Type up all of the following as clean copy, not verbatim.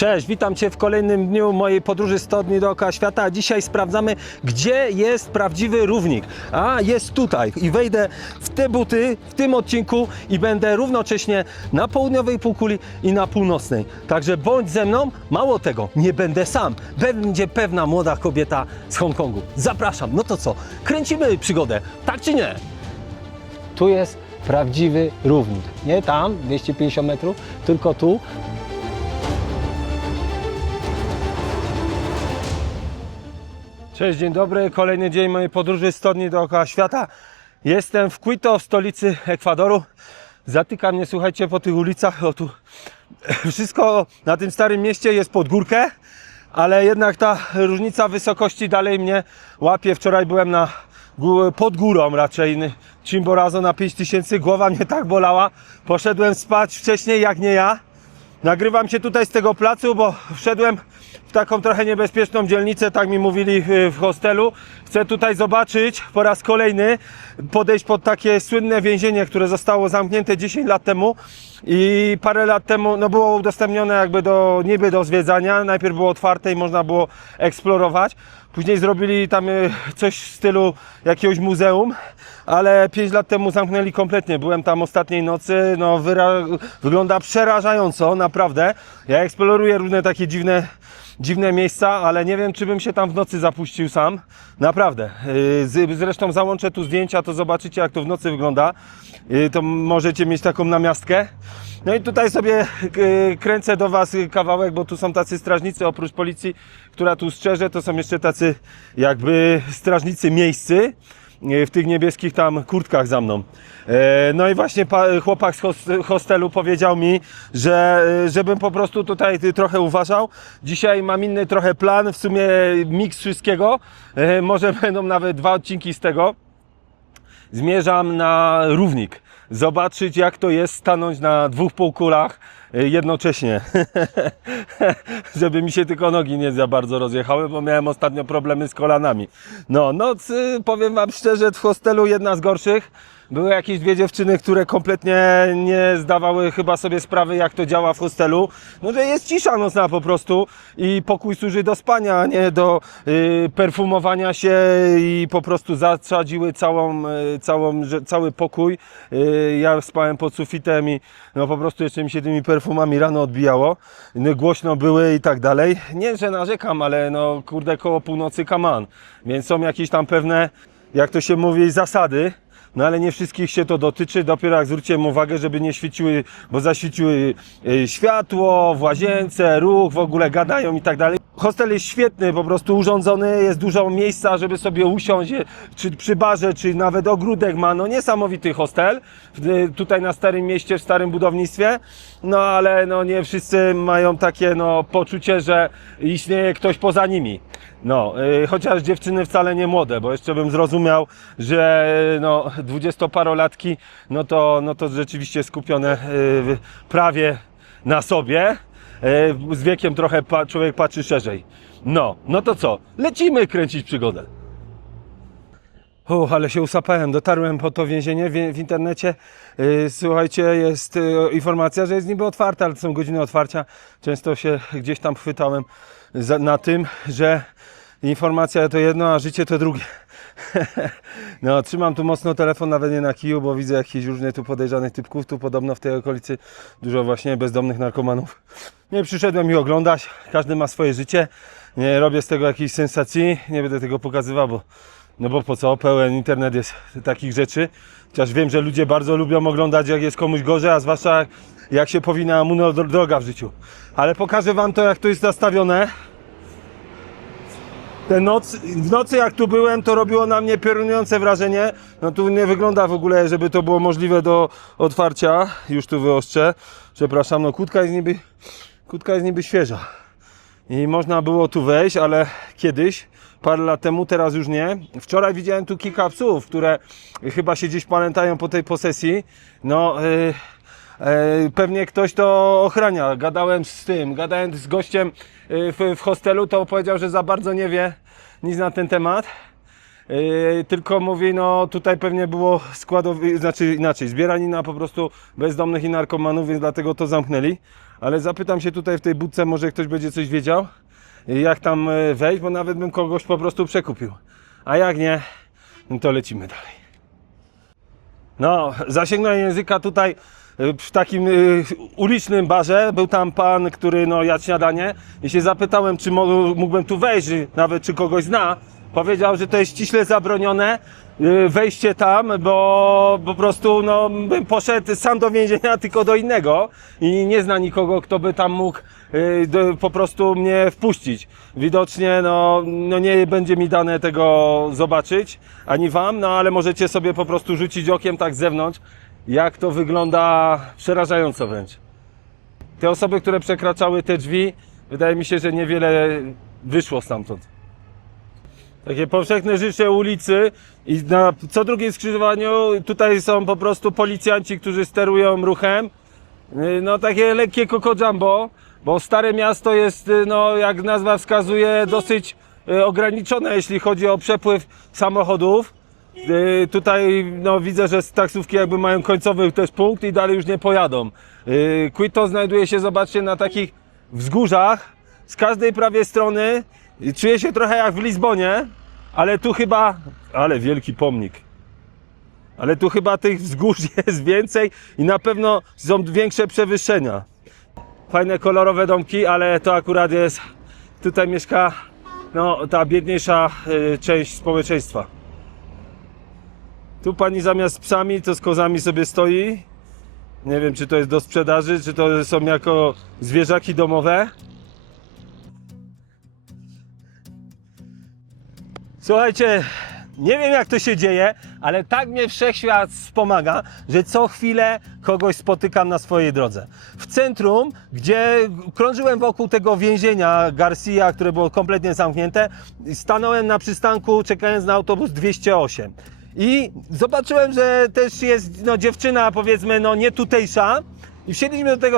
Cześć, witam Cię w kolejnym dniu mojej podróży 100 dni dookoła świata, a dzisiaj sprawdzamy, gdzie jest prawdziwy równik. A jest tutaj i wejdę w te buty w tym odcinku i będę równocześnie na południowej półkuli i na północnej. Także bądź ze mną, mało tego, nie będę sam, będzie pewna młoda kobieta z Hongkongu. Zapraszam, no to co, kręcimy przygodę, tak czy nie? Tu jest prawdziwy równik, nie tam 250 metrów, tylko tu. Cześć, dzień dobry, kolejny dzień mojej podróży 100 dni dookoła świata. Jestem w Quito, w stolicy Ekwadoru. Zatyka mnie, słuchajcie, po tych ulicach. O, tu wszystko na tym starym mieście jest pod górkę, ale jednak ta różnica wysokości dalej mnie łapie. Wczoraj byłem pod górą raczej, Chimborazo na 5000, głowa mnie tak bolała. Poszedłem spać wcześniej jak nie ja. Nagrywam się tutaj z tego placu, bo wszedłem w taką trochę niebezpieczną dzielnicę, tak mi mówili w hostelu. Chcę tutaj zobaczyć po raz kolejny, podejść pod takie słynne więzienie, które zostało zamknięte 10 lat temu i parę lat temu było udostępnione jakby niby do zwiedzania. Najpierw było otwarte i można było eksplorować. Później zrobili tam coś w stylu jakiegoś muzeum, ale 5 lat temu zamknęli kompletnie. Byłem tam ostatniej nocy, wygląda przerażająco, naprawdę. Ja eksploruję różne takie dziwne miejsca, ale nie wiem, czy bym się tam w nocy zapuścił sam. Naprawdę. Zresztą załączę tu zdjęcia, to zobaczycie, jak to w nocy wygląda. To możecie mieć taką namiastkę. No i tutaj sobie kręcę do Was kawałek, bo tu są tacy strażnicy, oprócz policji, która tu strzeże, to są jeszcze tacy jakby strażnicy miejscy w tych niebieskich tam kurtkach za mną. No i właśnie chłopak z hostelu powiedział mi, żebym po prostu tutaj trochę uważał. Dzisiaj mam inny trochę plan, w sumie miks wszystkiego. Może będą nawet 2 odcinki z tego. Zmierzam na równik. Zobaczyć, jak to jest stanąć na 2 półkulach jednocześnie. Żeby mi się tylko nogi nie za bardzo rozjechały, bo miałem ostatnio problemy z kolanami. No, noc, powiem Wam szczerze, w hostelu jedna z gorszych. Były jakieś 2 dziewczyny, które kompletnie nie zdawały chyba sobie sprawy, jak to działa w hostelu. No, że jest cisza nocna po prostu i pokój służy do spania, a nie do perfumowania się, i po prostu zasadziły cały pokój. Ja spałem pod sufitem i no po prostu jeszcze mi się tymi perfumami rano odbijało. No, głośno były i tak dalej. Nie, że narzekam, ale no kurde, koło północy come on. Więc są jakieś tam pewne, jak to się mówi, zasady. No ale nie wszystkich się to dotyczy, dopiero jak zwróciłem uwagę, żeby nie świeciły, bo zaświeciły światło w łazience, ruch, w ogóle gadają i tak dalej. Hostel jest świetny, po prostu urządzony, jest dużo miejsca, żeby sobie usiąść, czy przy barze, czy nawet ogródek ma, no niesamowity hostel, tutaj na Starym Mieście, w starym budownictwie, no ale no nie wszyscy mają takie poczucie, że istnieje ktoś poza nimi. No, chociaż dziewczyny wcale nie młode, bo jeszcze bym zrozumiał, że 20-parolatki, no to rzeczywiście skupione prawie na sobie. Z wiekiem trochę człowiek patrzy szerzej. No to co? Lecimy kręcić przygodę. Ale się usapałem, dotarłem po to więzienie w internecie. Słuchajcie, jest informacja, że jest niby otwarte, ale to są godziny otwarcia. Często się gdzieś tam chwytałem na tym, że informacja to jedno, a życie to drugie. No, trzymam tu mocno telefon, nawet nie na kiju, bo widzę jakichś różnych tu podejrzanych typków. Tu podobno w tej okolicy dużo właśnie bezdomnych narkomanów. Nie przyszedłem ich oglądać, każdy ma swoje życie. Nie robię z tego jakiejś sensacji, nie będę tego pokazywał, bo po co? Pełen internet jest takich rzeczy. Chociaż wiem, że ludzie bardzo lubią oglądać, jak jest komuś gorzej, a zwłaszcza jak się powinna mu droga w życiu. Ale pokażę Wam to, jak to jest nastawione. W nocy jak tu byłem, to robiło na mnie piorunujące wrażenie. No tu nie wygląda w ogóle, żeby to było możliwe do otwarcia. Już tu wyostrzę. Przepraszam, no kłódka jest niby świeża. I można było tu wejść, ale kiedyś, parę lat temu, teraz już nie. Wczoraj widziałem tu kilka psów, które chyba się gdzieś pamiętają po tej posesji. Pewnie ktoś to ochrania. Gadałem z gościem w hostelu, to powiedział, że za bardzo nie wie nic na ten temat. Tylko mówi, tutaj pewnie było zbieranina po prostu bezdomnych i narkomanów, więc dlatego to zamknęli. ale zapytam się tutaj w tej budce, może ktoś będzie coś wiedział, jak tam wejść, bo nawet bym kogoś po prostu przekupił. A jak nie, no to lecimy dalej. No, zasięgnąłem języka tutaj w takim ulicznym barze. Był tam pan, który jadł śniadanie i się zapytałem, czy mógłbym tu wejść, nawet czy kogoś zna. Powiedział, że to jest ściśle zabronione wejście tam, bo po prostu bym poszedł sam do więzienia, tylko do innego i nie zna nikogo, kto by tam mógł po prostu mnie wpuścić. Widocznie nie będzie mi dane tego zobaczyć, ani wam, ale możecie sobie po prostu rzucić okiem tak z zewnątrz, jak to wygląda przerażająco wręcz. Te osoby, które przekraczały te drzwi, wydaje mi się, że niewiele wyszło stamtąd. Takie powszechne życie ulicy i na co drugim skrzyżowaniu tutaj są po prostu policjanci, którzy sterują ruchem. Takie lekkie Coco Jumbo, bo Stare Miasto jest, jak nazwa wskazuje, dosyć ograniczone, jeśli chodzi o przepływ samochodów. Tutaj widzę, że taksówki jakby mają końcowy też punkt i dalej już nie pojadą. Quito znajduje się, zobaczcie, na takich wzgórzach z każdej prawie strony. Czuję się trochę jak w Lizbonie, ale tu chyba, ale wielki pomnik. Ale tu chyba tych wzgórz jest więcej i na pewno są większe przewyższenia. Fajne, kolorowe domki, ale to akurat jest, tutaj mieszka ta biedniejsza część społeczeństwa. Tu pani zamiast z psami, to z kozami sobie stoi. Nie wiem, czy to jest do sprzedaży, czy to są jako zwierzaki domowe. Słuchajcie, nie wiem jak to się dzieje, ale tak mnie wszechświat wspomaga, że co chwilę kogoś spotykam na swojej drodze. W centrum, gdzie krążyłem wokół tego więzienia Garcia, które było kompletnie zamknięte, stanąłem na przystanku, czekając na autobus 208. I zobaczyłem, że też jest dziewczyna, powiedzmy, nie tutejsza. I wsiedliśmy do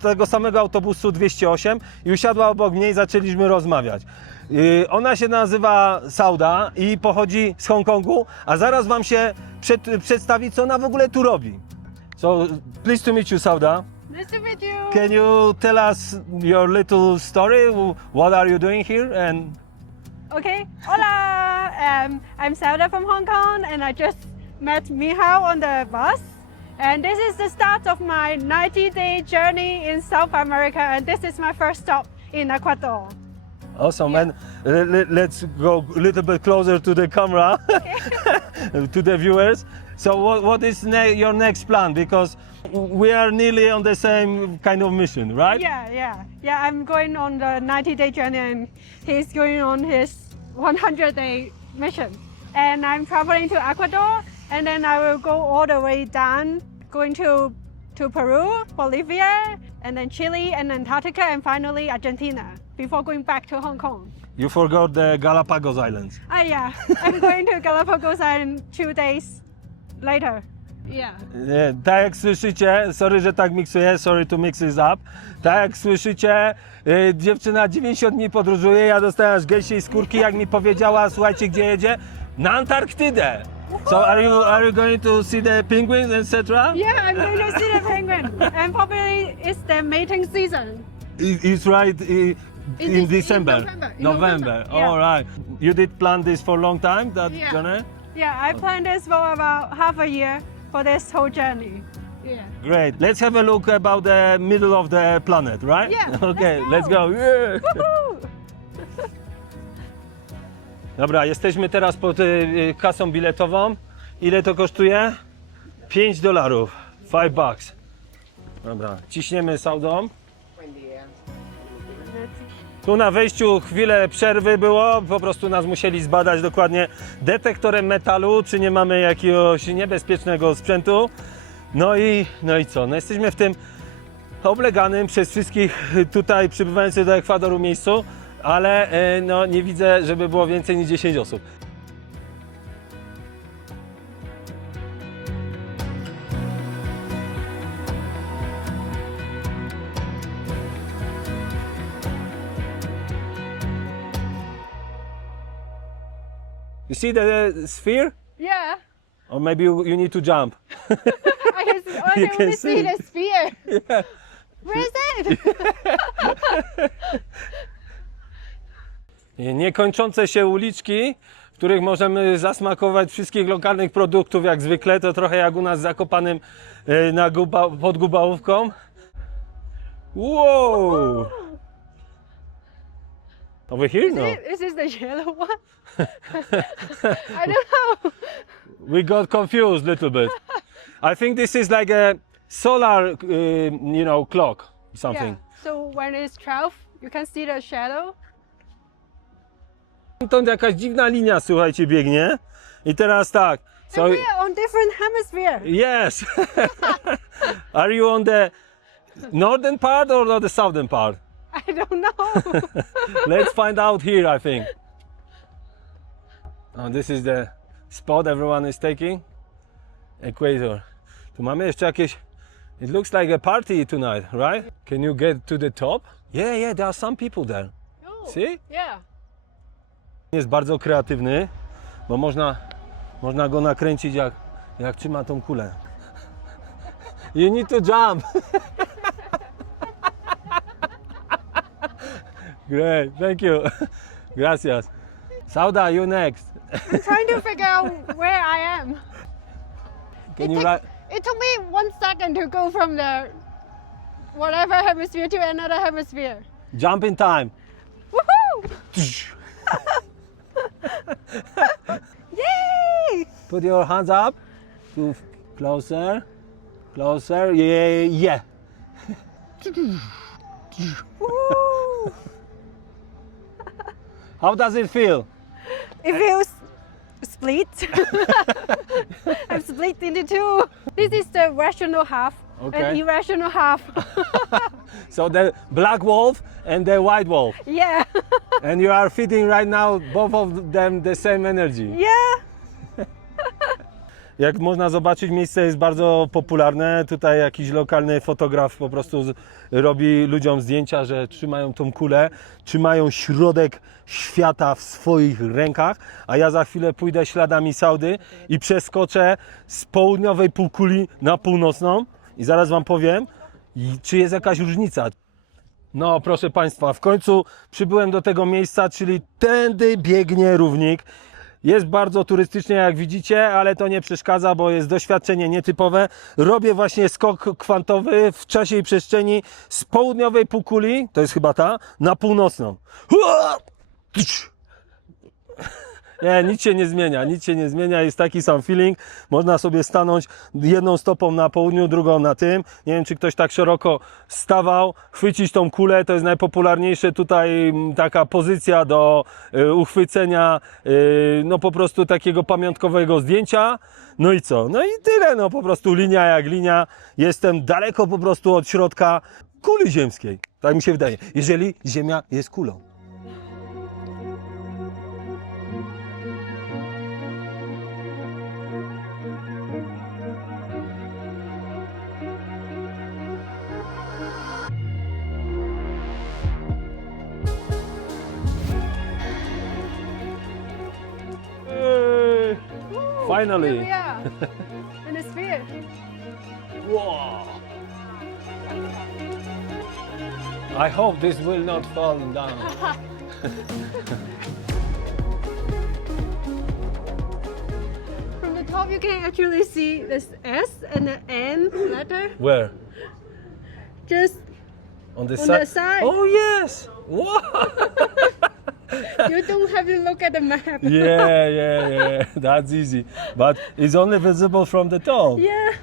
tego samego autobusu 208 i usiadła obok mnie i zaczęliśmy rozmawiać. Ona się nazywa Sauda i pochodzi z Hongkongu, a zaraz wam się przedstawi, co ona w ogóle tu robi. So, pleased to meet you, Sauda. Nice to meet you. Can you tell us your little story? What are you doing here? And Okay. Hola. I'm Sauda from Hong Kong, and I just met Mihao on the bus. And this is the start of my 90-day journey in South America, and this is my first stop in Ecuador. awesome, Yeah. and let's go a little bit closer to the camera, to the viewers. So what is your next plan? Because we are nearly on the same kind of mission, right? Yeah. I'm going on the 90-day journey, and he's going on his 100-day mission. And I'm traveling to Ecuador, and then I will go all the way down, going to Peru, Bolivia, and then Chile, and Antarctica, and finally Argentina, before going back to Hong Kong. You forgot the Galapagos Islands. Yeah, I'm going to Galapagos Island 2 days later. Yeah. Nie, tak jak słyszycie, sorry, że tak miksuję, sorry to mix this up. Tak jak słyszycie, dziewczyna 90 dni podróżuje, ja dostałem aż gęsiej skórki, jak mi powiedziała, słuchajcie, gdzie jedzie? Na Antarktydę. So are you going to see the penguins, etc.? Yeah, I'm going to see the penguin, and probably it's the mating season. It's right in December. In November. Yeah. All right. You did plan this for a long time, that Yeah. journey? Yeah, I planned this for about half a year for this whole journey. Yeah. Great. Let's have a look about the middle of the planet, right? Yeah, Okay, let's let's go. go. Yeah. Woohoo! Dobra, jesteśmy teraz pod kasą biletową. Ile to kosztuje? $5. $5. Dobra, ciśniemy Saudą. Tu na wejściu chwilę przerwy było, po prostu nas musieli zbadać dokładnie detektorem metalu, czy nie mamy jakiegoś niebezpiecznego sprzętu. No i co? No jesteśmy w tym obleganym przez wszystkich tutaj przybywających do Ekwadoru miejscu, ale nie widzę, żeby było więcej niż 10 osób. You see the sphere? Yeah. Or maybe you need to jump. I can You can only see see. the sphere. Where is it? Niekończące się uliczki, w których możemy zasmakować wszystkich lokalnych produktów jak zwykle. To trochę jak u nas w Zakopanem pod Gubałówką. Wow! Over here? No. Is this the yellow one? I don't know. We got confused a little bit. I think this is like a solar, clock, something. Yeah. So when it's 12, you can see the shadow. Stąd jakaś dziwna linia, słuchajcie, biegnie. I teraz tak. So, And we are on different hemisphere. yes. Are you on the northern part or on the southern part? I don't know. Let's find out here, I think. Oh, this is the spot everyone is taking. Equator. Tu mamy jeszcze jakieś... It looks like a party tonight, right? Can you get to the top? Yeah, there are some people there. Oh, See? yeah. Jest bardzo kreatywny, bo można go nakręcić jak trzyma tą kulę. You need to jump. Great, thank you. Gracias. Sauda, you next. I'm trying to figure out where I am. Can you write? It took me 1 second to go from the whatever hemisphere to another hemisphere. Jump in time. Woohoo! Yay! Put your hands up. Closer. Closer. Yeah. Woo! How does it feel? It feels split. I'm split into two. This is the rational half Okay. and irrational half. So the black wolf and the white wolf. Yeah. And you are feeding right now both of them the same energy. Yeah. Jak można zobaczyć, miejsce jest bardzo popularne. Tutaj jakiś lokalny fotograf po prostu robi ludziom zdjęcia, że trzymają tą kulę, trzymają środek świata w swoich rękach, a ja za chwilę pójdę śladami Saudy i przeskoczę z południowej półkuli na północną i zaraz Wam powiem, czy jest jakaś różnica. No, proszę Państwa, w końcu przybyłem do tego miejsca, czyli tędy biegnie równik. Jest bardzo turystycznie, jak widzicie, ale to nie przeszkadza, bo jest doświadczenie nietypowe. Robię właśnie skok kwantowy w czasie i przestrzeni z południowej półkuli, to jest chyba ta, na północną. Nie, nic się nie zmienia, jest taki sam feeling. Można sobie stanąć jedną stopą na południu, drugą na tym. Nie wiem, czy ktoś tak szeroko stawał, chwycić tą kulę, to jest najpopularniejsza tutaj taka pozycja do uchwycenia, no po prostu takiego pamiątkowego zdjęcia. No i co? No i tyle, no po prostu linia jak linia. Jestem daleko po prostu od środka kuli ziemskiej. Tak mi się wydaje, jeżeli Ziemia jest kulą. Finally. Here we are. In a sphere. Wow. I hope this will not fall down. From the top, you can actually see this S and the N letter. Where? Just On the On side? the side. Oh yes! Wow! you don't have to look at the map. yeah. That's easy. But it's only visible from the top. Yeah.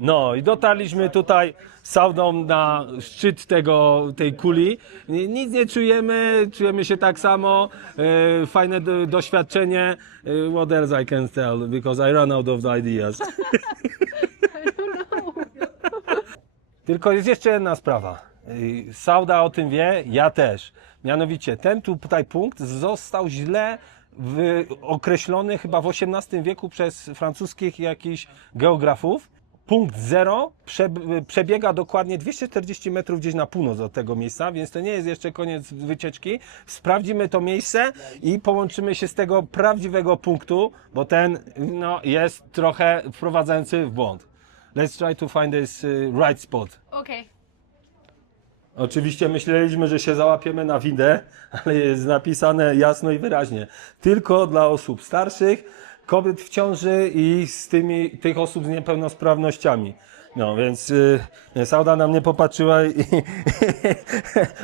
No i dotarliśmy tutaj sauną na szczyt tej kuli. Nic nie czujemy się tak samo. Fajne doświadczenie. What else I can tell? Because I run out of ideas. Tylko jest jeszcze jedna sprawa. Sauda o tym wie, ja też. Mianowicie ten tutaj punkt został źle określony chyba w XVIII wieku przez francuskich jakichś geografów. Punkt 0 przebiega dokładnie 240 metrów gdzieś na północ od tego miejsca, więc to nie jest jeszcze koniec wycieczki. Sprawdzimy to miejsce i połączymy się z tego prawdziwego punktu, bo ten jest trochę wprowadzający w błąd. Let's try to find this right spot. Okay. Oczywiście myśleliśmy, że się załapiemy na windę, ale jest napisane jasno i wyraźnie. Tylko dla osób starszych, kobiet w ciąży i tych osób z niepełnosprawnościami. No więc Sauda na mnie popatrzyła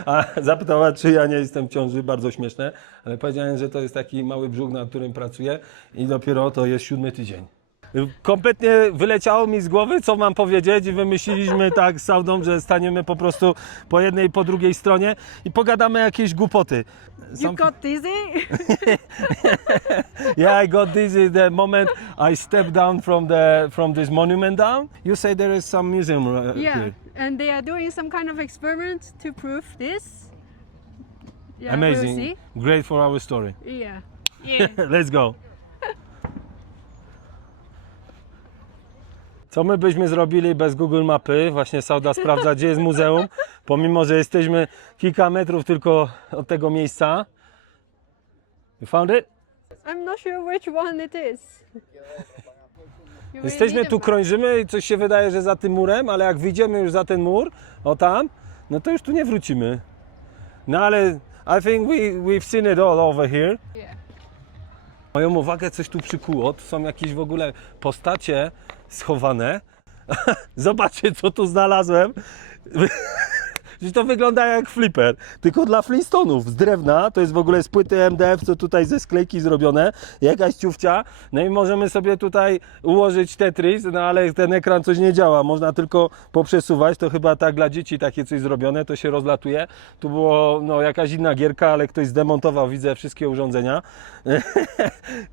a zapytała, czy ja nie jestem w ciąży, bardzo śmieszne, ale powiedziałem, że to jest taki mały brzuch, na którym pracuję i dopiero to jest 7. tydzień. Kompletnie wyleciało mi z głowy, co mam powiedzieć i wymyśliliśmy tak z Saudą, że staniemy po prostu po jednej i po drugiej stronie i pogadamy jakieś głupoty. You got dizzy? Yeah, I got dizzy the moment I stepped down from this monument down. You say there is some museum Yeah, here. and they are doing some kind of experiment to prove this. Yeah, Amazing. We'll see. Great for our story. Yeah. Yeah. Let's go. Co my byśmy zrobili bez Google Mapy? Właśnie Sauda sprawdza, gdzie jest muzeum, pomimo że jesteśmy kilka metrów tylko od tego miejsca. You found it? I'm not sure which one it is. You Jesteśmy really tu, need a map. krążymy i coś się wydaje, że za tym murem, ale jak wyjdziemy już za ten mur, o tam, no to już tu nie wrócimy. No ale I think we've seen it all over here. Yeah. Moją uwagę coś tu przykuło, to są jakieś w ogóle postacie schowane. Zobaczcie, co tu znalazłem. Że to wygląda jak flipper, tylko dla Flintstone'ów, z drewna, to jest w ogóle z płyty MDF, co tutaj ze sklejki zrobione, jakaś ciufcia, no i możemy sobie tutaj ułożyć Tetris, no ale ten ekran coś nie działa, można tylko poprzesuwać, to chyba tak dla dzieci takie coś zrobione, to się rozlatuje, tu było no jakaś inna gierka, ale ktoś zdemontował, widzę, wszystkie urządzenia.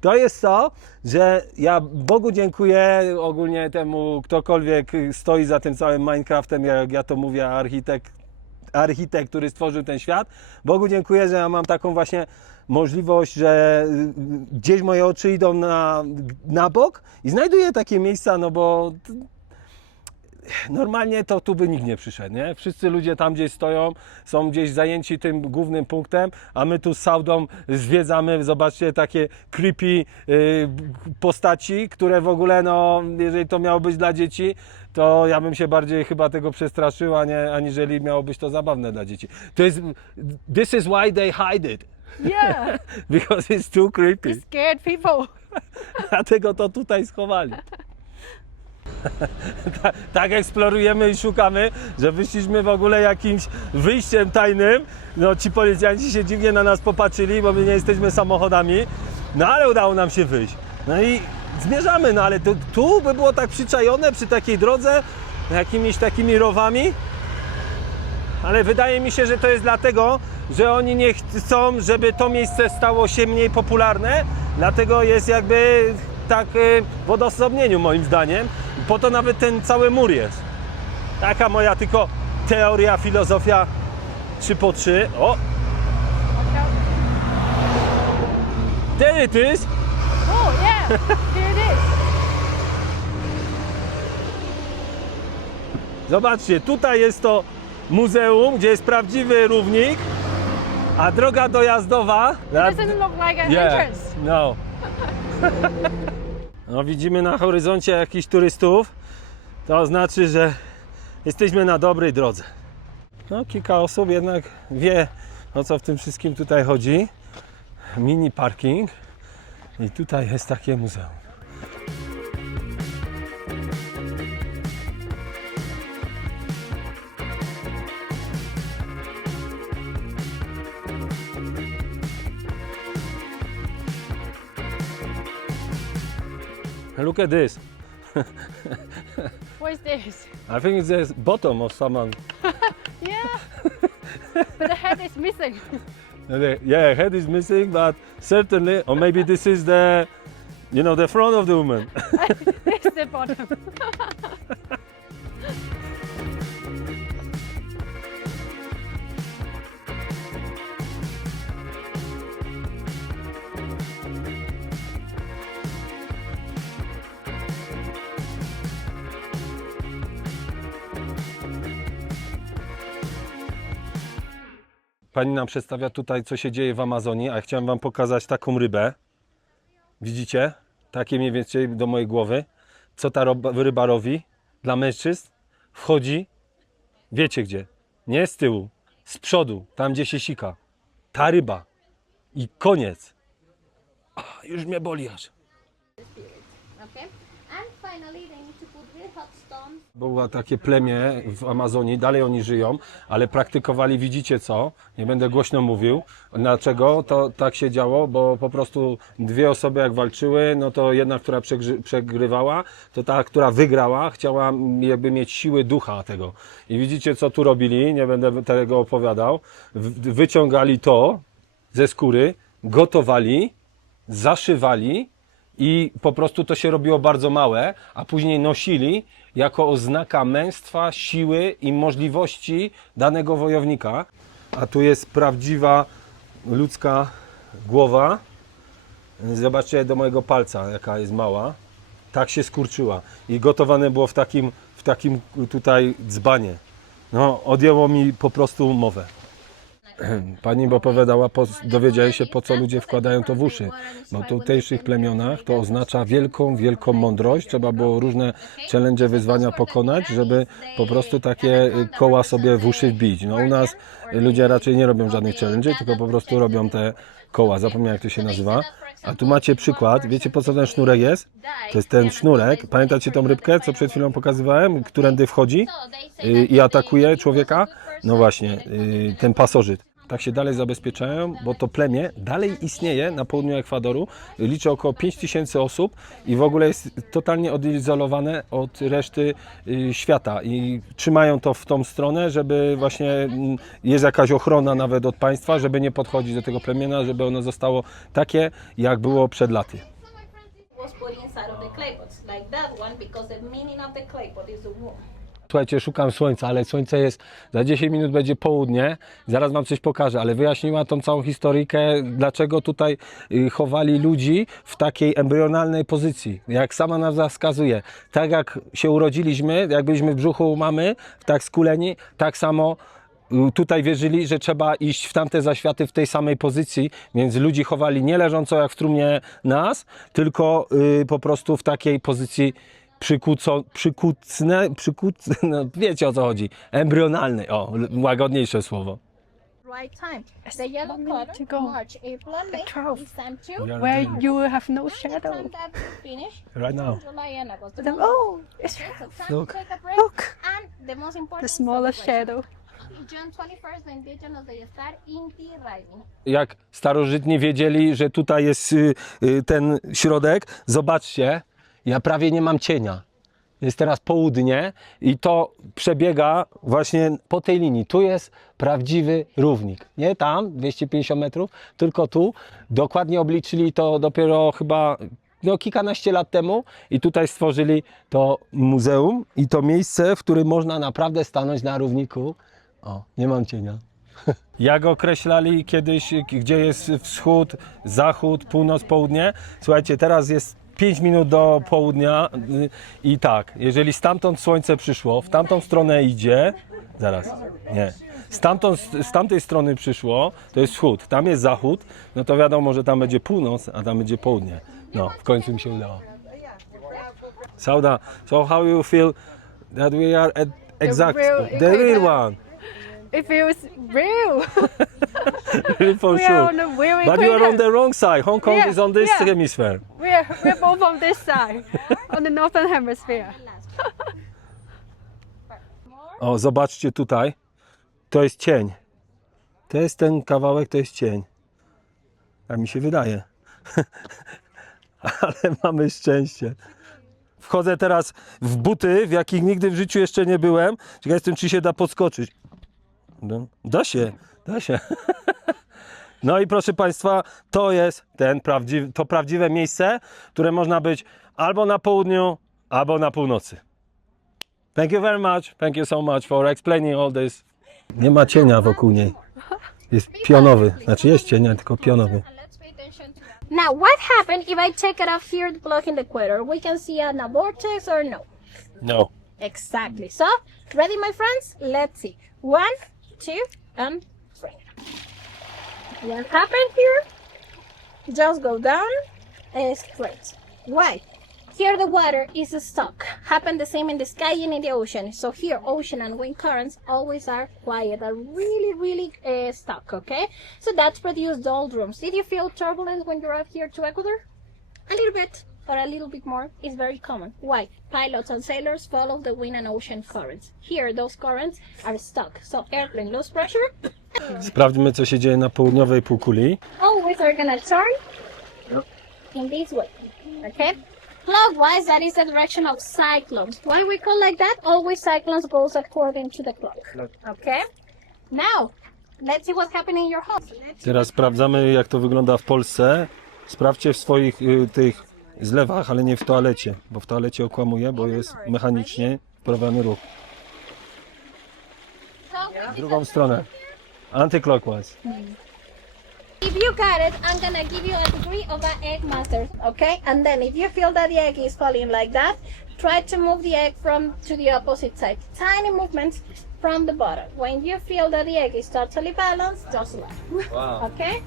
To jest to, że ja Bogu dziękuję, ogólnie temu ktokolwiek stoi za tym całym Minecraftem, jak ja to mówię, architekt, który stworzył ten świat. Bogu dziękuję, że ja mam taką właśnie możliwość, że gdzieś moje oczy idą na bok i znajduję takie miejsca, no bo normalnie to tu by nikt nie przyszedł, nie? Wszyscy ludzie tam gdzieś stoją, są gdzieś zajęci tym głównym punktem, a my tu z Saudą zwiedzamy, zobaczcie, takie creepy postaci, które w ogóle, no, jeżeli to miało być dla dzieci, to ja bym się bardziej chyba tego przestraszył, aniżeli miało być to zabawne dla dzieci. This is why they hide it. Yeah. Because it's too creepy. It scared people. Dlatego to tutaj schowali. Tak eksplorujemy i szukamy, że wyszliśmy w ogóle jakimś wyjściem tajnym. No ci policjanci się dziwnie na nas popatrzyli, bo my nie jesteśmy samochodami. No ale udało nam się wyjść. No i zmierzamy, no ale tu by było tak przyczajone przy takiej drodze, jakimiś takimi rowami. Ale wydaje mi się, że to jest dlatego, że oni nie chcą, żeby to miejsce stało się mniej popularne. Dlatego jest jakby tak w odosobnieniu moim zdaniem. Po to nawet ten cały mur jest. Taka moja tylko teoria, filozofia 3x3. O! Watch out. There it is! Oh, yeah. Here it is. Zobaczcie, tutaj jest to muzeum, gdzie jest prawdziwy równik, a droga dojazdowa... It doesn't look like an entrance. No. No widzimy na horyzoncie jakichś turystów. To znaczy, że jesteśmy na dobrej drodze. No kilka osób jednak wie, o co w tym wszystkim tutaj chodzi. Mini parking. I tutaj jest takie muzeum. Look at this. What is this? I think it's the bottom of someone. Yeah. But the head is missing. Yeah, head is missing, but certainly, or maybe this is the, you know, the front of the woman. It's the bottom. Pani nam przedstawia tutaj, co się dzieje w Amazonii, a chciałem Wam pokazać taką rybę. Widzicie? Takie mniej więcej do mojej głowy. Co ta ryba robi? dla mężczyzn wchodzi, wiecie gdzie, nie z tyłu, z przodu, tam gdzie się sika. Ta ryba. I koniec. Już mnie boli aż. Okay, and finally they need to put really hot stones. Było takie plemię w Amazonii, dalej oni żyją, ale praktykowali, widzicie co? Nie będę głośno mówił. Dlaczego to tak się działo? Bo po prostu dwie osoby jak walczyły, no to jedna, która przegrywała, to ta, która wygrała, chciała jakby mieć siły ducha tego. I widzicie co tu robili? Nie będę tego opowiadał. Wyciągali to ze skóry, gotowali, zaszywali i po prostu to się robiło bardzo małe, a później nosili jako oznaka męstwa, siły i możliwości danego wojownika. A tu jest prawdziwa ludzka głowa. Zobaczcie do mojego palca, jaka jest mała. Tak się skurczyła. I gotowane było w takim tutaj dzbanie. No, odjęło mi po prostu mowę. Pani opowiadała, dowiedziałem się, po co ludzie wkładają to w uszy. Bo w tutejszych plemionach to oznacza wielką mądrość. Trzeba było różne challenge, wyzwania pokonać, żeby po prostu takie koła sobie w uszy wbić. No u nas ludzie raczej nie robią żadnych challenge, tylko po prostu robią te koła. Zapomniałem, jak to się nazywa. A tu macie przykład. Wiecie, po co ten sznurek jest? To jest ten sznurek. Pamiętacie tą rybkę, co przed chwilą pokazywałem? Którędy wchodzi i atakuje człowieka? No właśnie, ten pasożyt. Tak się dalej zabezpieczają, bo to plemię dalej istnieje na południu Ekwadoru. Liczy około 5000 osób i w ogóle jest totalnie odizolowane od reszty świata. I trzymają to w tą stronę, żeby właśnie jest jakaś ochrona nawet od państwa, żeby nie podchodzić do tego plemienia, żeby ono zostało takie, jak było przed laty. Was put inside of the clay pots like that one because the meaning of the clay pot is warm. Słuchajcie, szukam słońca, ale słońce jest, za 10 minut będzie południe, zaraz wam coś pokażę, ale wyjaśniła tą całą historyjkę, dlaczego tutaj chowali ludzi w takiej embrionalnej pozycji, jak sama nazwa wskazuje. Tak jak się urodziliśmy, jak byliśmy w brzuchu mamy, tak skuleni, tak samo tutaj wierzyli, że trzeba iść w tamte zaświaty w tej samej pozycji, więc ludzi chowali nie leżąco jak w trumnie nas, tylko po prostu w takiej pozycji no wiecie o co chodzi, embrionalnej, o, łagodniejsze słowo. Right time. The yellow minute to color, go. March, April, May. 12. It's time to. Where you have no When the shadow. time that you finish, Right now. July and August. Oh, it's So time Look. to take a break. Look. And the most important the smallest celebration. shadow. June 21st, the indigenous they start Inti Raymi. Jak starożytni wiedzieli, że tutaj jest ten środek, zobaczcie, ja prawie nie mam cienia. Jest teraz południe i to przebiega właśnie po tej linii. Tu jest prawdziwy równik. Nie tam, 250 metrów, tylko tu. Dokładnie obliczyli to dopiero chyba kilkanaście lat temu i tutaj stworzyli to muzeum i to miejsce, w którym można naprawdę stanąć na równiku. O, nie mam cienia. Jak określali kiedyś, gdzie jest wschód, zachód, północ, południe? Słuchajcie, teraz jest 5 minut do południa i tak, jeżeli stamtąd słońce przyszło, w tamtą stronę idzie, zaraz, nie, z tamtej strony przyszło, to jest wschód, tam jest zachód, no to wiadomo, że tam będzie północ, a tam będzie południe. No, w końcu mi się udało. Sauda, so how you feel that we are at exact, the real one? It feels real. Really for We are sure. on the real But you are on equator. the wrong side. Hong Kong Yeah, is on this yeah. hemisphere. We're both on this side, on the northern hemisphere. O, zobaczcie tutaj. To jest cień. To jest ten kawałek, to jest cień. A mi się wydaje. Ale mamy szczęście. Wchodzę teraz w buty, w jakich nigdy w życiu jeszcze nie byłem. Ciekaw jestem, czy się da podskoczyć. No, da się, da się. No i proszę Państwa, to jest to prawdziwe miejsce, które można być albo na południu, albo na północy. Thank you very much. Thank you so much for explaining all this. Nie ma cienia wokół niej. Jest pionowy. Znaczy jest cień, tylko pionowy. And let's pay attention to that. Now, what happens if I take it off here, blocking the equator? We can see a vortex or no? No. Exactly. So, ready, my friends? Let's see. 1, 2, and 3. What happened here? Just go down straight. Why? here the water is stuck. Happen the same in the sky and in the ocean. So here, ocean and wind currents always are quiet, are really stuck, okay? So that's produced doldrums. Did you feel turbulence when you're out here to Ecuador? A little bit, but a little bit more is very common. Why? Pilots and sailors follow the wind and ocean currents. Here, those currents are stuck. So airplane lose pressure. Sprawdźmy, co się dzieje na południowej półkuli. Always are gonna turn in this way, okay? Clockwise, that is the direction of cyclones. Why we call like that? Always cyclones goes according to the clock, okay? Now, let's see what's happening in your home. Teraz sprawdzamy, jak to wygląda w Polsce. Sprawdźcie w swoich tych zlewach, ale nie w toalecie, bo w toalecie okłamuje, bo jest mechanicznie wprowadzany ruch. W drugą stronę. Anti-clockwise. If you got it, I'm gonna give you a degree of an egg master, okay? And then if you feel that the egg is falling like that, try to move the egg to the opposite side. Tiny movements from the bottom. When you feel that the egg is totally balanced, just left. Wow. Okay?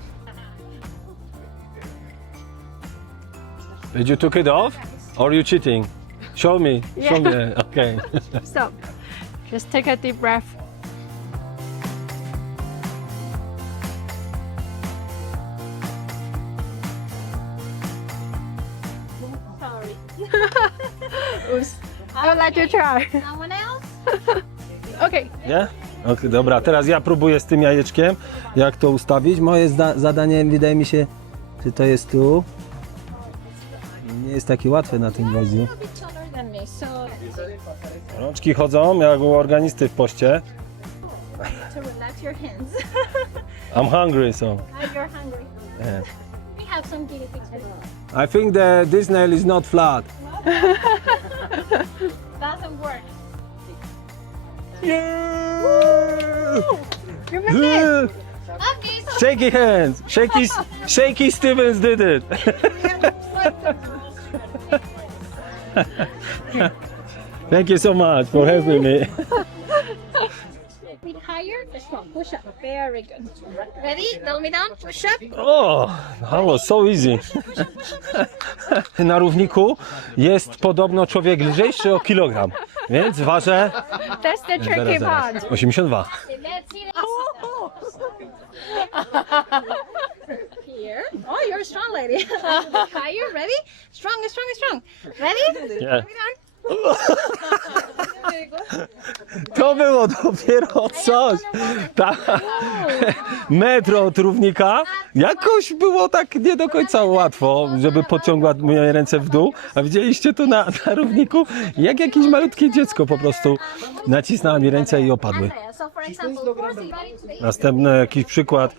Did you took it off? Or are you cheating? Show me. Show Yeah. me. Okay. Stop. Just take a deep breath. Sorry. Oops. I'll let you try. Someone else? Okay. Nie? Okay, dobra, teraz ja próbuję z tym jajeczkiem, jak to ustawić. Moje zadanie, wydaje mi się, że to jest tu. Nie jest takie łatwe na tym gwoździu. A bit taller than me, so Rączki chodzą jak u organisty w poście. to relax your hands. I'm hungry, so. You're hungry. Yeah. We have some guinea pigs as well. I think this nail is not flat. Doesn't work. Yeah! You made it. Okay, so Shaky hands. Shaky Stevens did it. Thank you so much for helping me. bit higher. Let's go. Push up. Very good. Ready? Down me down. Push up. Oh, that was so easy. Na równiku jest podobno człowiek lżejszy o kilogram, więc ważę That's the tricky part. 82. Let's see. Here. Oh, you're a strong lady. Higher. Ready? Strong, strong, strong. Ready? Yeah. Me down. To było dopiero coś. Metr od równika. Jakoś było tak nie do końca łatwo, żeby pociągła moje ręce w dół. A widzieliście to na równiku? Jak jakieś malutkie dziecko po prostu nacisnęła mi ręce i opadły. So, for example, Corsi, ready today? Następny jakiś przykład,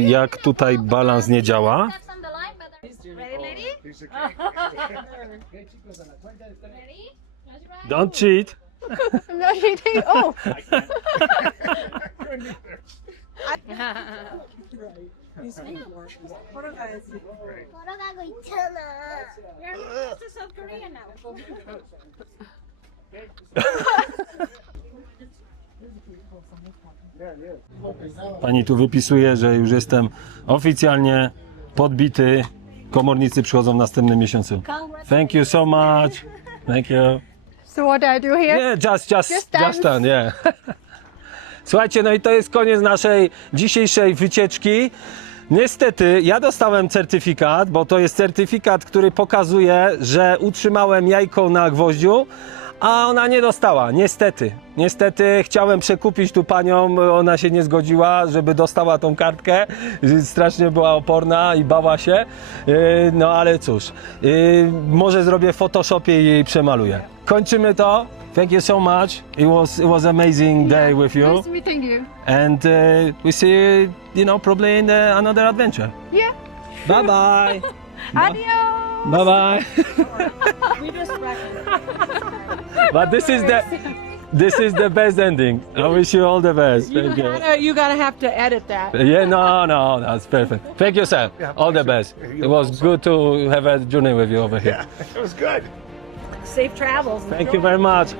jak tutaj balans nie działa. Steps on the line, but ready, lady? Ready? Close your eyes. Don't cheat. I'm not cheating. Oh. We're close to South Korea now. Pani tu wypisuje, że już jestem oficjalnie podbity. Komornicy przychodzą w następnym miesiącu. Thank you so much. Thank you. So what do I do here? Yeah, just dance. done, yeah. Słuchajcie, no i to jest koniec naszej dzisiejszej wycieczki. Niestety, ja dostałem certyfikat, bo to jest certyfikat, który pokazuje, że utrzymałem jajko na gwoździu, a ona nie dostała, niestety. Niestety chciałem przekupić tu panią, ona się nie zgodziła, żeby dostała tą kartkę. Strasznie była oporna i bała się. No ale cóż, może zrobię w Photoshopie i jej przemaluję. Kończymy to. Thank you so much. It was amazing day with you. Nice meeting you. And we see you, probably in another adventure. Yeah. Bye bye. Adios. Bye bye. But this is the best ending. I wish you all the best. Thank you. You're gonna have to edit that. Yeah, no, that's perfect. Thank you, sir. All the best. It was good to have a journey with you over here. It was good. Safe travels. Thank you very much.